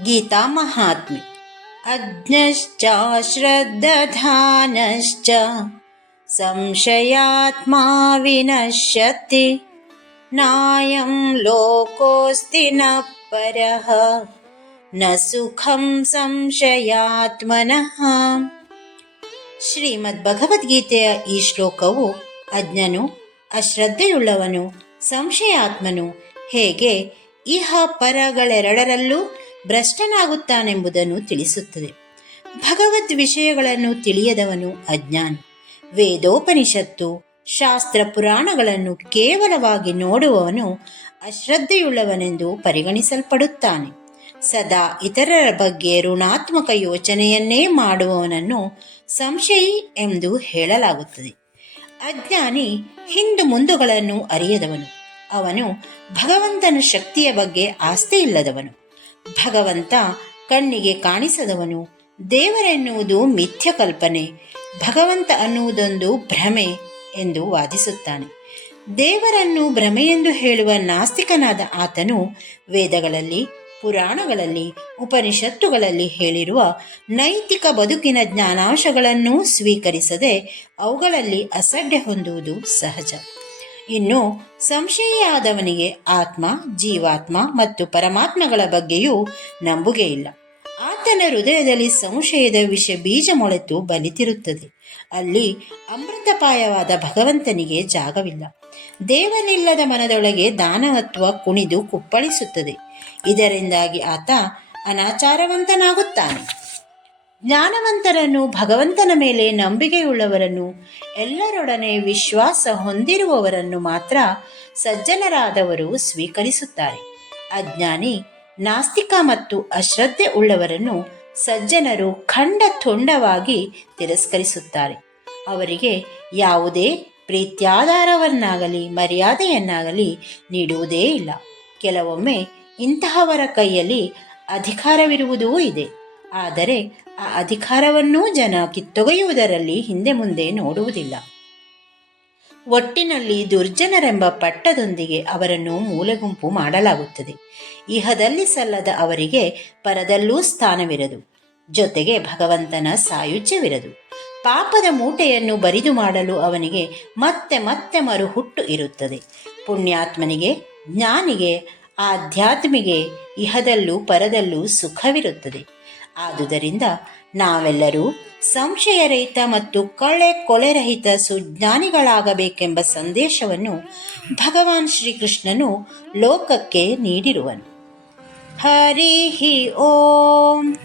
ಗೀತಾ ಮಹಾತ್ಮೆ. ಅಜ್ಞಶ್ಚ ಶ್ರದ್ಧಾನಶ್ಚ ಸಂಶಯಾತ್ಮ ವಿನಶ್ಯತಿ ನಾಯಂ ಲೋಕೋಸ್ತಿ ನ ಪರಃ ನ ಸುಖಂ ಸಂಶಯಾತ್ಮನಃ. ಶ್ರೀಮದ್ ಭಗವದ್ಗೀತೆಯ ಈ ಶ್ಲೋಕವು ಅಜ್ಞನು, ಅಶ್ರದ್ಧೆಯುಳ್ಳವನು, ಸಂಶಯಾತ್ಮನು ಹೇಗೆ ಇಹ ಪರಗಳೆರಡರಲ್ಲೂ ಭ್ರಷ್ಟನಾಗುತ್ತಾನೆಂಬುದನ್ನು ತಿಳಿಸುತ್ತದೆ. ಭಗವದ್ ವಿಷಯಗಳನ್ನು ತಿಳಿಯದವನು ಅಜ್ಞಾನಿ. ವೇದೋಪನಿಷತ್ತು, ಶಾಸ್ತ್ರ ಪುರಾಣಗಳನ್ನು ಕೇವಲವಾಗಿ ನೋಡುವವನು ಅಶ್ರದ್ಧೆಯುಳ್ಳವನೆಂದು ಪರಿಗಣಿಸಲ್ಪಡುತ್ತಾನೆ. ಸದಾ ಇತರರ ಬಗ್ಗೆ ಋಣಾತ್ಮಕ ಯೋಚನೆಯನ್ನೇ ಮಾಡುವವನನ್ನು ಸಂಶಯಿ ಎಂದು ಹೇಳಲಾಗುತ್ತದೆ. ಅಜ್ಞಾನಿ ಹಿಂದು ಮುಂದುಗಳನ್ನು ಅರಿಯದವನು. ಅವನು ಭಗವಂತನ ಶಕ್ತಿಯ ಬಗ್ಗೆ ಆಸ್ಥೆ ಇಲ್ಲದವನು. ಭಗವಂತ ಕಣ್ಣಿಗೆ ಕಾಣಿಸದವನು. ದೇವರೆನ್ನುವುದು ಮಿಥ್ಯ ಕಲ್ಪನೆ, ಭಗವಂತ ಅನ್ನುವುದೊಂದು ಭ್ರಮೆ ಎಂದು ವಾದಿಸುತ್ತಾನೆ. ದೇವರನ್ನು ಭ್ರಮೆಯೆಂದು ಹೇಳುವ ನಾಸ್ತಿಕನಾದ ಆತನು ವೇದಗಳಲ್ಲಿ, ಪುರಾಣಗಳಲ್ಲಿ, ಉಪನಿಷತ್ತುಗಳಲ್ಲಿ ಹೇಳಿರುವ ನೈತಿಕ ಬದುಕಿನ ಜ್ಞಾನಾಂಶಗಳನ್ನೂ ಸ್ವೀಕರಿಸದೆ ಅವುಗಳಲ್ಲಿ ಅಸಡ್ಡೆ ಹೊಂದುವುದು ಸಹಜ. ಇನ್ನು ಸಂಶಯಿಯಾದವನಿಗೆ ಆತ್ಮ, ಜೀವಾತ್ಮ ಮತ್ತು ಪರಮಾತ್ಮಗಳ ಬಗ್ಗೆಯೂ ನಂಬುಗೆ ಇಲ್ಲ. ಆತನ ಹೃದಯದಲ್ಲಿ ಸಂಶಯದ ವಿಷ ಬೀಜ ಮೊಳೆತು ಬಲಿತಿರುತ್ತದೆ. ಅಲ್ಲಿ ಅಮೃತಪಾಯವಾದ ಭಗವಂತನಿಗೆ ಜಾಗವಿಲ್ಲ. ದೇವನಿಲ್ಲದ ಮನದೊಳಗೆ ದಾನವತ್ವ ಕುಣಿದು ಕುಪ್ಪಳಿಸುತ್ತದೆ. ಇದರಿಂದಾಗಿ ಆತ ಅನಾಚಾರವಂತನಾಗುತ್ತಾನೆ. ಜ್ಞಾನವಂತರನ್ನು, ಭಗವಂತನ ಮೇಲೆ ನಂಬಿಕೆಯುಳ್ಳವರನ್ನು, ಎಲ್ಲರೊಡನೆ ವಿಶ್ವಾಸ ಹೊಂದಿರುವವರನ್ನು ಮಾತ್ರ ಸಜ್ಜನರಾದವರು ಸ್ವೀಕರಿಸುತ್ತಾರೆ. ಅಜ್ಞಾನಿ, ನಾಸ್ತಿಕ ಮತ್ತು ಅಶ್ರದ್ಧೆ ಉಳ್ಳವರನ್ನು ಸಜ್ಜನರು ಖಂಡ ತುಂಡವಾಗಿ ತಿರಸ್ಕರಿಸುತ್ತಾರೆ. ಅವರಿಗೆ ಯಾವುದೇ ಪ್ರೀತ್ಯಾಧಾರವನ್ನಾಗಲಿ ಮರ್ಯಾದೆಯನ್ನಾಗಲಿ ನೀಡುವುದೇ ಇಲ್ಲ. ಕೆಲವೊಮ್ಮೆ ಇಂತಹವರ ಕೈಯಲ್ಲಿ ಅಧಿಕಾರವಿರುವುದೂ ಇದೆ. ಆದರೆ ಆ ಅಧಿಕಾರವನ್ನೂ ಜನ ಕಿತ್ತೊಗೆಯುವುದರಲ್ಲಿ ಹಿಂದೆ ಮುಂದೆ ನೋಡುವುದಿಲ್ಲ. ಒಟ್ಟಿನಲ್ಲಿ ದುರ್ಜನರೆಂಬ ಪಟ್ಟದೊಂದಿಗೆ ಅವರನ್ನು ಮೂಲೆಗುಂಪು ಮಾಡಲಾಗುತ್ತದೆ. ಇಹದಲ್ಲಿ ಸಲ್ಲದ ಅವರಿಗೆ ಪರದಲ್ಲೂ ಸ್ಥಾನವಿರದು. ಜೊತೆಗೆ ಭಗವಂತನ ಸಾಯುಜ್ಯವಿರದು. ಪಾಪದ ಮೂಟೆಯನ್ನು ಬರಿದು ಮಾಡಲು ಅವನಿಗೆ ಮತ್ತೆ ಮತ್ತೆ ಮರುಹುಟ್ಟು ಇರುತ್ತದೆ. ಪುಣ್ಯಾತ್ಮನಿಗೆ, ಜ್ಞಾನಿಗೆ, ಆಧ್ಯಾತ್ಮಿಗೆ ಇಹದಲ್ಲೂ ಪರದಲ್ಲೂ ಸುಖವಿರುತ್ತದೆ. ಆದುದರಿಂದ ನಾವೆಲ್ಲರೂ ಸಂಶಯರಹಿತ ಮತ್ತು ಕೊಳೆರಹಿತ ಸುಜ್ಞಾನಿಗಳಾಗಬೇಕೆಂಬ ಸಂದೇಶವನ್ನು ಭಗವಾನ್ ಶ್ರೀಕೃಷ್ಣನು ಲೋಕಕ್ಕೆ ನೀಡಿರುವನು. ಹರಿ ಓಂ.